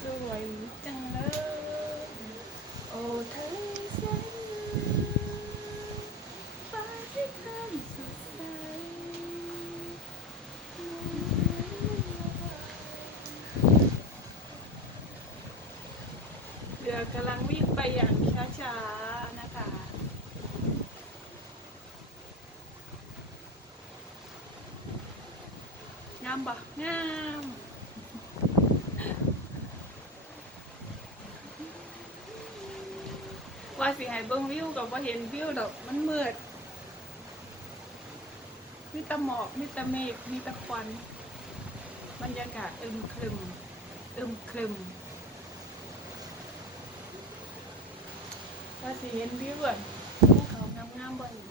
สวยจังเลย โอ้ทะเลแสนฟ้าที่เพิ่มสดใสเรือกำลังวิ่งไปอย่างช้าๆนะคะงามบ่งาม ว่าสิให้เบิ่งวิวกับว่าเห็นวิวดอกมันมืดมีแต่หมอกมีแต่เมฆมีแต่ควันบรรยากาศอึมครึมอึมครึมว่าสิเห็นวิวอะภูเขางามๆบ่อยู่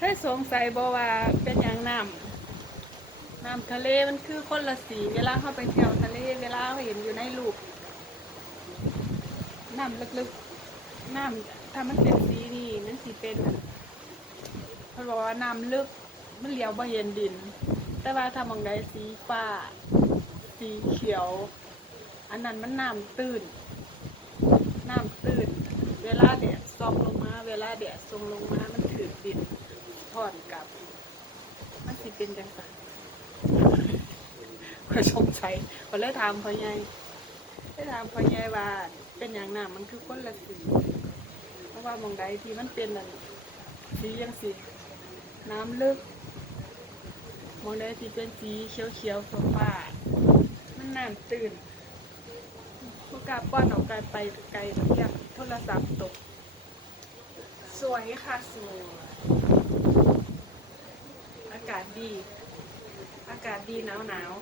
ให้สงสัยบ่ว่าเป็นอย่างน้ำ น้ำทะเลมันคือคนละสี เวลาเข้าไปเที่ยวทะเล เวลาเราเห็นอยู่ในรูปน้ำลึกๆ น้ำถ้ามันเป็นสีนี่มันสีเป็นเขาบอกว่าน้ำลึกมันเหลียวบ่เห็นดิน แต่ว่าถ้ามองใดสีฟ้า สีเขียว อันนั้นมันน้ำตื้น น้ำตื้น เวลาแดดส่องลงมา เวลาแดดส่องลงมา มันถือดินถอนกลับ มันสิเป็นจังสัน ข่อยสงสัยข่อยเลยถามพ่อใหญ่ได้ถามพ่อใหญ่ว่า เป็นอย่างน้ำมันคือคนละสีเพราะว่ามองใดที่มันเป็นนั่นสียังสีน้ำลึกมองใดที่เป็นสีเขียวเขียวๆฟ้ามันน้ำตื่นพวกกาป้อนออกไกลไปไกลทุกอย่างโทรศัพท์ตก สวยค่ะสวยอากาศดี อากาศดีหนาวหนาว